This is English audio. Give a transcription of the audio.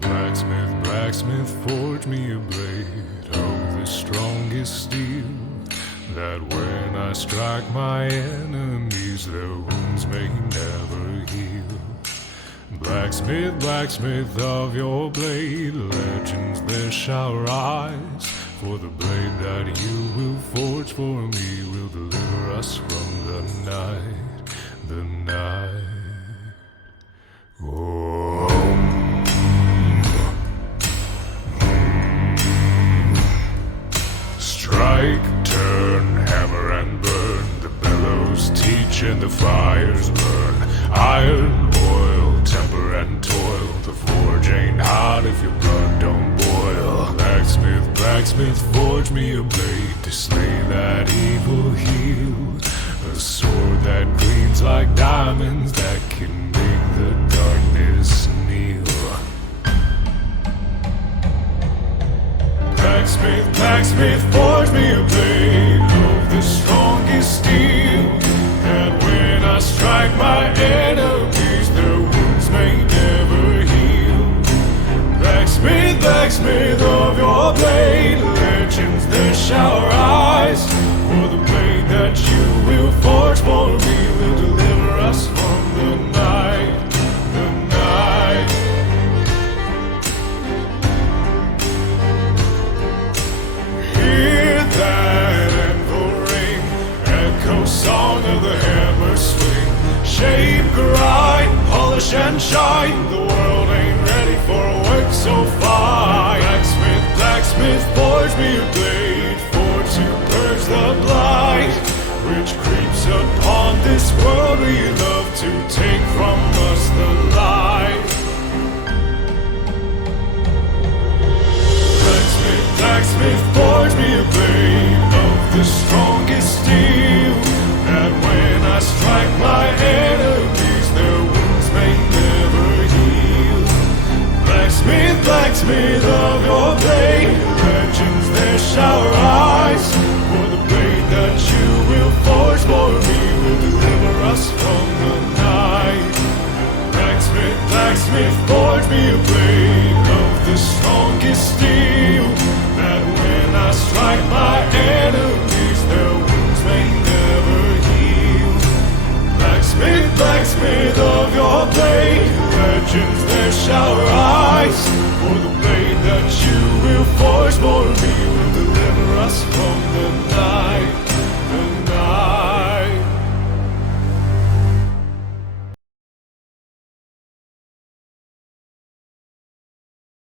Blacksmith, blacksmith, forge me a blade of the strongest steel, that when I strike my enemies, their wounds may never heal. Blacksmith, blacksmith of your blade, legends there shall rise, for the blade that you will forge for me will deliver us from the night, the night. Strike, turn, hammer and burn, the bellows teach and the fires burn. Iron, oil, temper and toil, the forge ain't hot if your blood don't boil. Blacksmith, blacksmith, forge me a blade to slay that evil heel, a sword that gleams like diamonds that can make the darkness kneel. Blacksmith, blacksmith, forge me a blade of the strongest steel, and when I strike my enemies, their wounds may never heal. Blacksmith, blacksmith of your blade, legends there shall rise, for the blade that you will forge for me will deliver us from the night, the night. Hear that anvil ring, echo song of the hammer swing. Shape, grind, polish and shine, the world ain't ready for a work so fine. Blacksmith, blacksmith, forge me a blade, for to purge the blight which creeps upon this world we love to take from us the light. Blacksmith, blacksmith, forge me a blade of the strongest steel, that when I strike my enemies, their wounds may never heal. Blacksmith, blacksmith of your blade, legends there shall rise, for the blade that you will forge for me will deliver us from the night. Blacksmith, blacksmith, forge me a blade of the strongest steel, that when I strike my enemies, their wounds may never heal. Blacksmith, blacksmith of your blade, legends there shall rise, for the blade that you will forge for me will deliver us from